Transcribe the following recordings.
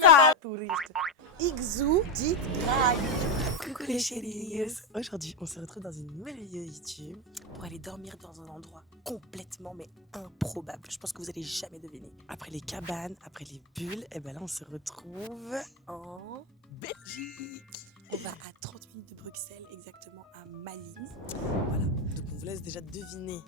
ça. Touriste. Ixou dit graille. Coucou les chéris. Aujourd'hui, on se retrouve dans une nouvelle vidéo YouTube pour aller dormir dans un endroit complètement mais improbable. Je pense que vous allez jamais deviner. Après les cabanes, après les bulles, et ben là on se retrouve en Belgique. On va à 30 minutes de Bruxelles, exactement à Malines. Voilà, donc on vous laisse déjà deviner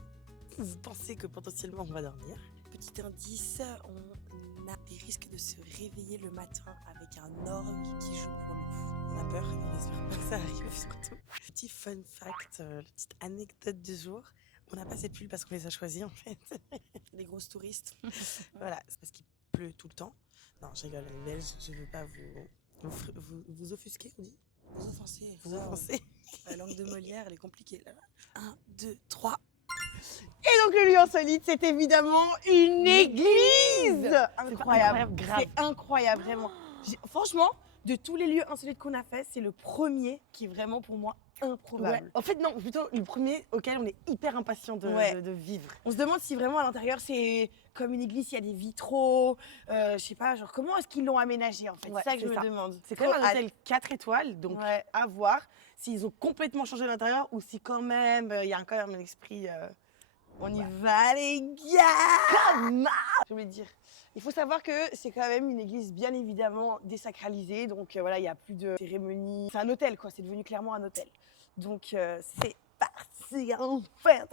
où vous pensez que potentiellement on va dormir. Petit indice, on a des risques de se réveiller le matin avec un orgue qui joue pour nous. On a peur et on espère pas que ça arrive surtout. Petit fun fact, petite anecdote du jour. On n'a pas ces pulls parce qu'on les a choisis en fait. Des grosses touristes. Voilà, c'est parce qu'il pleut tout le temps. Non, je rigole, les Belges, je veux pas vous offusquer, on dit. Vous offenser. Vous offenser. La langue de Molière, elle est compliquée là. 1, 2, 3. Et donc le lieu insolite, c'est évidemment une église. Incroyable, grave. C'est incroyable, vraiment. Franchement, de tous les lieux insolites qu'on a fait, c'est le premier qui est vraiment pour moi improbable. Ouais. En fait, non, plutôt le premier auquel on est hyper impatient de vivre. On se demande si vraiment à l'intérieur c'est comme une église, il y a des vitraux, je sais pas, genre comment est-ce qu'ils l'ont aménagé en fait. Ouais, c'est ça que je c'est me demande. C'est quand même un hôtel 4 étoiles, donc à voir s'ils ont complètement changé l'intérieur ou si quand même il y a quand même un esprit. On y va les gars. Je voulais dire. Il faut savoir que c'est quand même une église bien évidemment désacralisée, donc voilà, il n'y a plus de cérémonie. C'est un hôtel quoi, c'est devenu clairement un hôtel. Donc c'est parti en fait.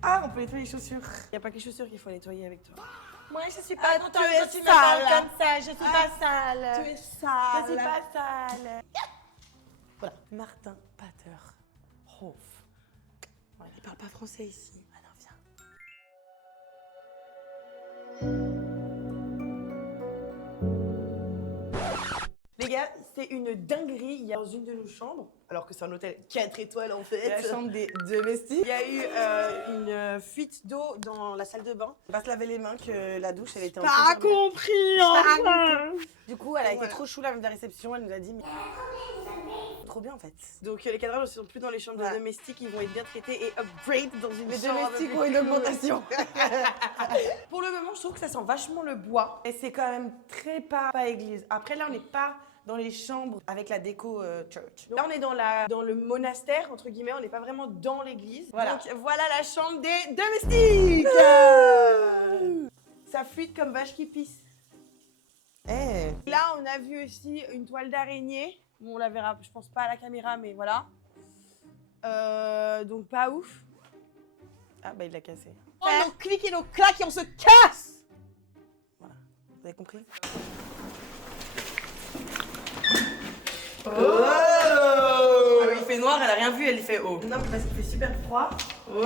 Ah, on peut nettoyer les chaussures. Il n'y a pas que les chaussures qu'il faut nettoyer avec toi. Moi, je suis pas contente tu quand es tu me sale. parles comme ça, je suis pas sale. Tu es sale. Je suis pas sale. Voilà, Martin Paterhof. Voilà. Il parle pas français ici. Ah non, viens. Les gars, c'est une dinguerie. Il y a dans une de nos chambres, alors que c'est un hôtel 4 étoiles en fait. La chambre des domestiques. Il y a eu une fuite d'eau dans la salle de bain. On va se laver les mains que la douche, elle était en Pas compris, enfin. Du coup, elle a été trop chou la meuf de la réception. Elle nous a dit mais... trop bien en fait. Donc les cadrans ne sont plus dans les chambres de domestiques, ils vont être bien traités et upgrade dans une Les chambre domestiques un peu ont une plus augmentation. Pour le moment, je trouve que ça sent vachement le bois. Et c'est quand même très pas église. Après là, on n'est pas dans les chambres avec la déco church. Là, on est dans le monastère, entre guillemets. On n'est pas vraiment dans l'église. Voilà. Donc voilà la chambre des domestiques. Ça fuite comme vache qui pisse. Eh. Là, on a vu aussi une toile d'araignée. Bon, on la verra, je pense pas à la caméra, mais voilà. Donc pas ouf. Ah bah il l'a cassé. Oh, nos clics et nos claques et on se casse. Voilà, vous avez compris? Oh, Ah oui, il fait noir, elle a rien vu, elle fait haut. Non, parce qu'il fait super froid. Oh.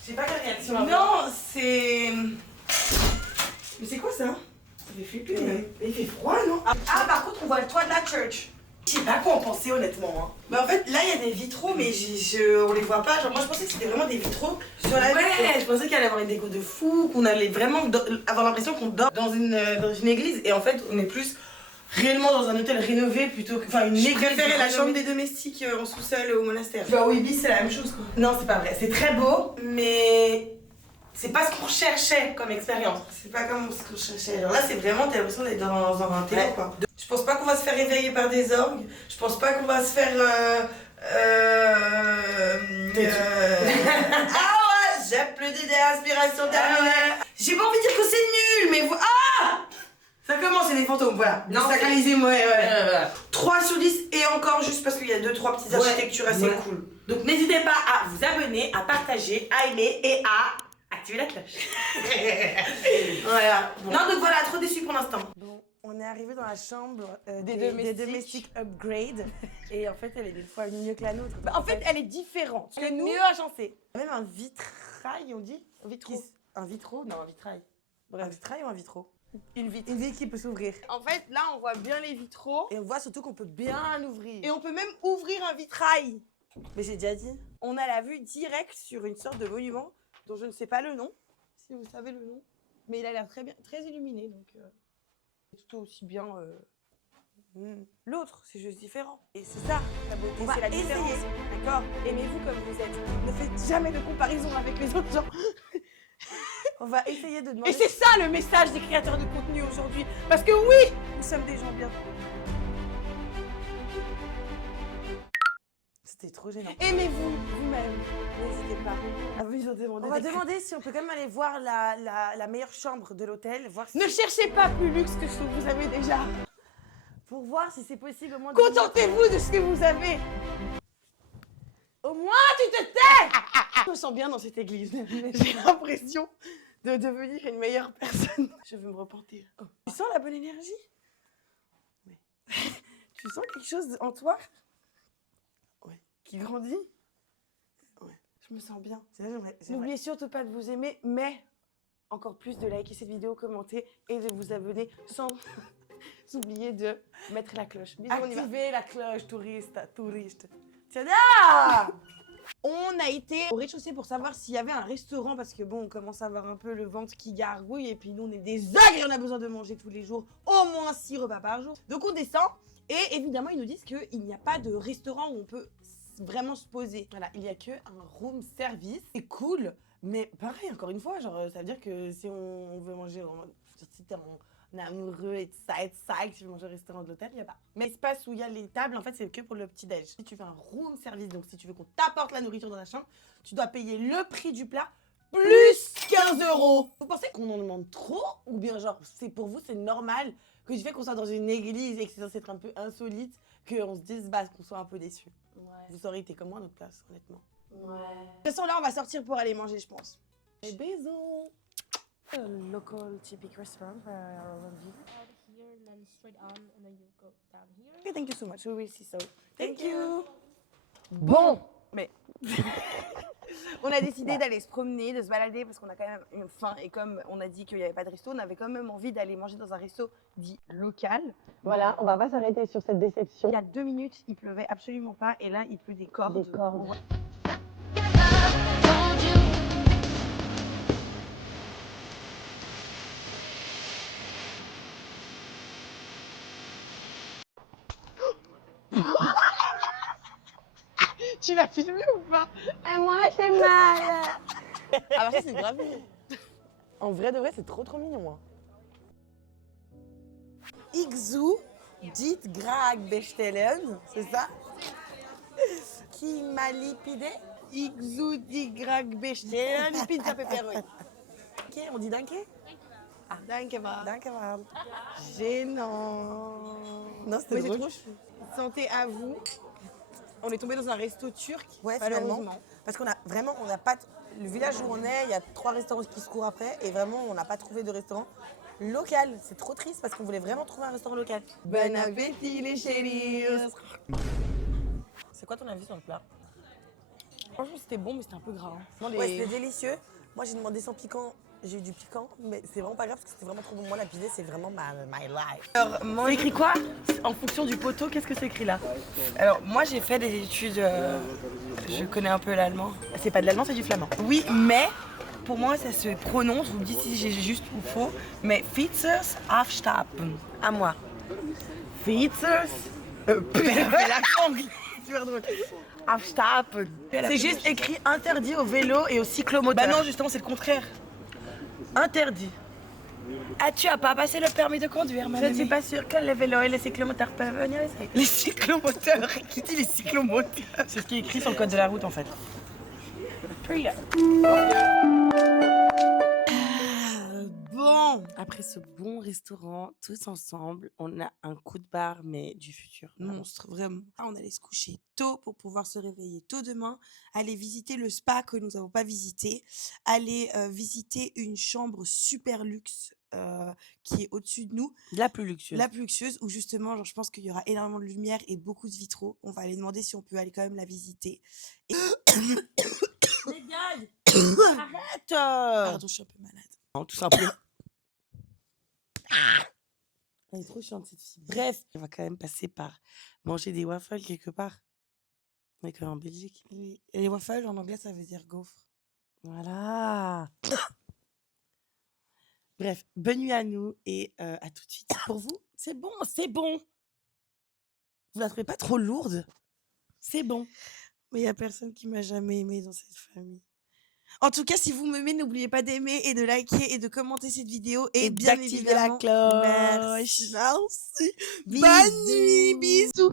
Je sais pas quelle réaction. Non, c'est... Mais c'est quoi ça? Ça fait flipper. Il fait froid, non? Ah, par contre, on voit le toit de la church. Je sais pas quoi en penser honnêtement. Hein. Mais en fait, là, il y a des vitraux, mais on les voit pas. Genre, moi, je pensais que c'était vraiment des vitraux sur la Ouais, vitre. je pensais qu'elle allait avoir une déco de fou, qu'on allait vraiment avoir l'impression qu'on dort dans une église. Et en fait, on est plus réellement dans un hôtel rénové plutôt que... Enfin, une église. Je préférais la rénovée. chambre des domestiques en sous-sol au monastère. Tu vois, au Ibis, c'est la même chose quoi. Non, c'est pas vrai. C'est très beau, mais c'est pas ce qu'on recherchait comme expérience. C'est pas comme ce qu'on cherchait. Alors là, c'est vraiment, t'as l'impression d'être dans un télé, quoi. Je pense pas qu'on va se faire réveiller par des orgues. Je pense pas qu'on va se faire... Ah ouais, j'ai plus d'idées d'inspiration terminée. J'ai pas envie de dire que c'est nul, mais vous... Ah, ça commence, c'est des fantômes, voilà. Non, Sacralisé, ouais. Voilà. 3 sur 10 et encore juste parce qu'il y a 2-3 petites architectures assez cool. Donc n'hésitez pas à vous abonner, à partager, à aimer et à activer la cloche. Voilà. Bon. Non, donc voilà, trop déçu pour l'instant. Bon, on est arrivé dans la chambre Des domestiques upgrade et en fait elle est des fois mieux que la nôtre. Bah, en fait elle est différente Elle est nous. mieux agencée. Même un vitrail on dit. Un vitraux. Un vitraux. Non, un vitrail. Bref. Un vitrail ou un vitraux. Une vitre. Une vitre qui peut s'ouvrir. En fait, là, on voit bien les vitraux. Et on voit surtout qu'on peut bien ouvrir. Et on peut même ouvrir un vitrail. Mais j'ai déjà dit. On a la vue directe sur une sorte de monument dont je ne sais pas le nom, si vous savez le nom. Mais il a l'air très bien, très illuminé, donc tout aussi bien. L'autre, c'est juste différent. Et c'est ça, la beauté, On va c'est la essayer. différence. D'accord? Aimez-vous comme vous êtes. Ne faites jamais de comparaison avec les autres gens. On va essayer de demander... Et c'est ça le message des créateurs de contenu aujourd'hui. Parce que oui, nous sommes des gens bien. C'était trop gênant. Aimez-vous vous-même. N'hésitez pas. Ah oui, ils ont demandé. On va demander si on peut quand même aller voir la meilleure chambre de l'hôtel, voir si... Ne cherchez pas plus luxe que ce que vous avez déjà. Pour voir si c'est possible au moins de... Contentez-vous de ce que vous avez. Au moins, tu te tais. Je me sens bien dans cette église. J'ai l'impression de devenir une meilleure personne. Je veux me repentir. Oh. Tu sens la bonne énergie? Oui. Tu sens quelque chose en toi? Oui. Qui grandit? Oui. Je me sens bien. N'oubliez surtout pas de vous aimer, mais encore plus de liker cette vidéo, commenter et de vous abonner sans oublier de mettre la cloche. Bisous, on y va. Activez la cloche, touriste. Tada! On a été au rez-de-chaussée pour savoir s'il y avait un restaurant parce que bon, on commence à avoir un peu le ventre qui gargouille et puis nous on est des ogres et on a besoin de manger tous les jours, au moins 6 repas par jour. Donc on descend et évidemment ils nous disent qu'il n'y a pas de restaurant où on peut vraiment se poser. Voilà, il n'y a que un room service. C'est cool, mais pareil, encore une fois, genre ça veut dire que si on veut manger, si t'es en amoureux et side, tu veux manger au restaurant de l'hôtel, il n'y a pas. Mais l'espace où il y a les tables, en fait, c'est que pour le petit-déj. Si tu fais un room service, donc si tu veux qu'on t'apporte la nourriture dans la chambre, tu dois payer le prix du plat plus 15 €. Vous pensez qu'on en demande trop? Ou bien genre, c'est pour vous, c'est normal que du fait qu'on soit dans une église et que c'est censé être un peu insolite, qu'on se dise, bah, qu'on soit un peu déçu. Ouais. Vous auriez été comme moi à notre place, honnêtement. Ouais. De toute façon, là, on va sortir pour aller manger, je pense. Et bisous! A local typic restaurant around here. Out here, then straight on, and then you go down here. Okay, thank you so much. We will see so. Thank you. Bon, mais on a décidé d'aller se promener, de se balader parce qu'on a quand même une faim et comme on a dit qu'il n'y avait pas de resto, on avait quand même envie d'aller manger dans un resto dit local. Voilà, on va pas s'arrêter sur cette déception. Il y a 2 minutes, il pleuvait absolument pas et là il pleut des cordes. Des cordes. Tu vas filmer ou pas? Moi, j'ai mal. Ah bah ça, c'est grave mignon. En vrai de vrai, c'est trop mignon. Hein. Igzu dit graag bestellen, c'est ça? Qui m'a lipidé? Igzu di grag bestellen pizza pepperoni. Ok, on dit danke? Ah, dankjewel. Dankjewel. Gênant. Non, c'était Mais drôle. Santé à vous. On est tombé dans un resto turc, Ouais, malheureusement. finalement. Parce qu'on a vraiment, on n'a pas... Le village où on est, il y a 3 restaurants qui se courent après. Et vraiment, on n'a pas trouvé de restaurant local. C'est trop triste parce qu'on voulait vraiment trouver un restaurant local. Bon appétit les chéris. C'est quoi ton avis sur le plat? Franchement, c'était bon, mais c'était un peu gras. Hein. Ouais, c'était délicieux. Moi, j'ai demandé sans piquant. J'ai eu du piquant, mais c'est vraiment pas grave parce que c'était vraiment trop bon. Moi, la pizza, c'est vraiment my life. Alors, moi, écrit quoi? En fonction du poteau, qu'est-ce que c'est écrit là? Alors, moi, j'ai fait des études. Je connais un peu l'allemand. C'est pas de l'allemand, c'est du flamand. Oui, mais pour moi, ça se prononce. Vous me dites si j'ai juste ou faux. Mais Fitzers Afstapen. À moi. Fitzers. La langue. Super drôle. Afstapen. C'est juste écrit interdit au vélo et au cyclomoteur. Bah non, justement, c'est le contraire. Interdit. Ah, tu as pas passé le permis de conduire, ma Je ne suis pas sûre que les vélos et les cyclomoteurs peuvent venir ici. Les cyclomoteurs? Qui dit les cyclomoteurs? C'est ce qui est écrit sur le code de la route, en fait. Bon, après ce bon restaurant, tous ensemble, on a un coup de barre, mais du futur. Monstre, vraiment. On allait se coucher tôt pour pouvoir se réveiller tôt demain, aller visiter le spa que nous n'avons pas visité, aller visiter une chambre super luxe qui est au-dessus de nous. La plus luxueuse. La plus luxueuse, où justement, genre, je pense qu'il y aura énormément de lumière et beaucoup de vitraux. On va aller demander si on peut aller quand même la visiter. Et... Les gars, Arrête! Pardon, je suis un peu malade. Non, tout simplement. Elle est trop chiante cette fille. Bref, on va quand même passer par manger des waffles quelque part. On est quand même en Belgique. Oui. Et les waffles, en anglais, ça veut dire gaufre. Voilà. Bref, bonne nuit à nous et à tout de suite. Pour vous, c'est bon, c'est bon. Vous la trouvez pas trop lourde? C'est bon. Mais il n'y a personne qui m'a jamais aimée dans cette famille. En tout cas, si vous m'aimez, n'oubliez pas d'aimer et de liker et de commenter cette vidéo et bien d'activer la évidemment, cloche. merci. Bisous. Bonne nuit, bisous.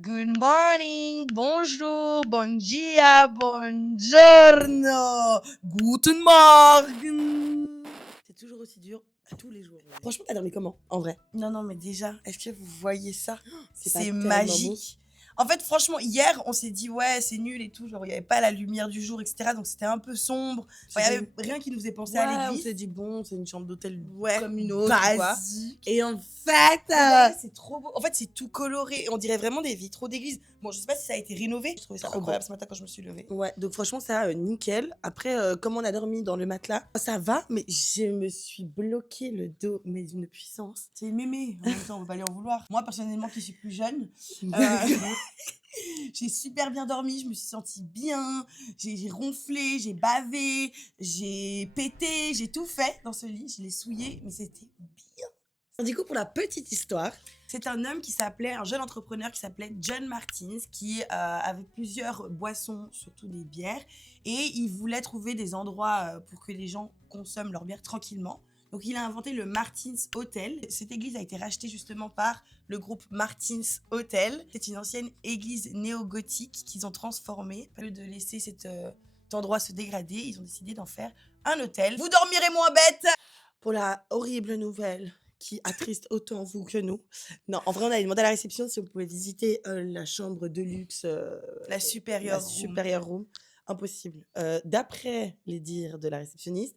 Good morning, bonjour, bon dia, buongiorno, guten Morgen. C'est toujours aussi dur tous les jours. Franchement, t'as dormi comment, en vrai? Non, mais déjà, est-ce que vous voyez ça? C'est pas C'est tellement magique. En fait, franchement, hier, on s'est dit, ouais, c'est nul et tout. Genre, il n'y avait pas la lumière du jour, etc. Donc, c'était un peu sombre. Enfin, il n'y avait rien qui nous faisait penser à on l'église. s'est dit, bon, c'est une chambre d'hôtel Ouais, comme une autre, quoi. basique. Et en fait, Ouais, c'est trop beau. En fait, c'est tout coloré. On dirait vraiment des vitraux d'église. Bon, je sais pas si ça a été rénové. Je trouvais ça Trop incroyable ce matin quand je me suis levée. ouais, donc franchement, ça, nickel. Après, comme on a dormi dans le matelas, ça va, mais je me suis bloqué le dos, mais d'une puissance. C'est mémé. En même temps, on va pas lui en vouloir. Moi, personnellement, qui suis plus jeune, euh, j'ai super bien dormi. Je me suis sentie bien. J'ai ronflé, j'ai bavé, j'ai pété, j'ai tout fait dans ce lit. Je l'ai souillé, mais c'était bien. Du coup, pour la petite histoire, C'est un homme qui s'appelait, un jeune entrepreneur qui s'appelait John Martins, qui avait plusieurs boissons, surtout des bières, et il voulait trouver des endroits pour que les gens consomment leur bière tranquillement. Donc il a inventé le Martins Hotel. Cette église a été rachetée justement par le groupe Martins Hotel. C'est une ancienne église néo-gothique qu'ils ont transformée. Au lieu de laisser cet endroit se dégrader, ils ont décidé d'en faire un hôtel. Vous dormirez moins bête. pour la horrible nouvelle qui attriste autant vous que nous. Non, en vrai, on a demandé à la réception si on pouvait visiter la chambre de luxe, La supérieure la room. superior room. Impossible. D'après les dires de la réceptionniste,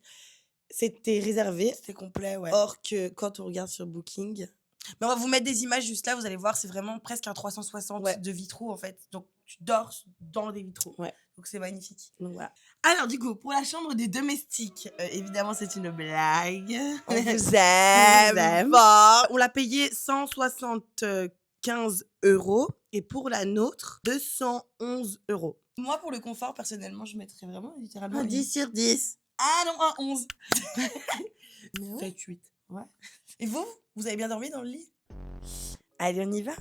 c'était réservé. C'était complet, ouais. Or que quand on regarde sur Booking, Mais on va vous mettre des images juste là, vous allez voir, c'est vraiment presque un 360 Ouais. de vitraux en fait. Donc tu dors dans des vitraux. Ouais. Donc c'est magnifique. donc voilà. Alors du coup, pour la chambre des domestiques, évidemment c'est une blague. On vous On aime. fort. On l'a payé 175 € et pour la nôtre, 211 €. Moi pour le confort, personnellement, je mettrais vraiment littéralement Un un 10 sur 10. Ah non, un 11. Mais ouais. 7, 8. Ouais. Et vous avez bien dormi dans le lit? Allez, on y va.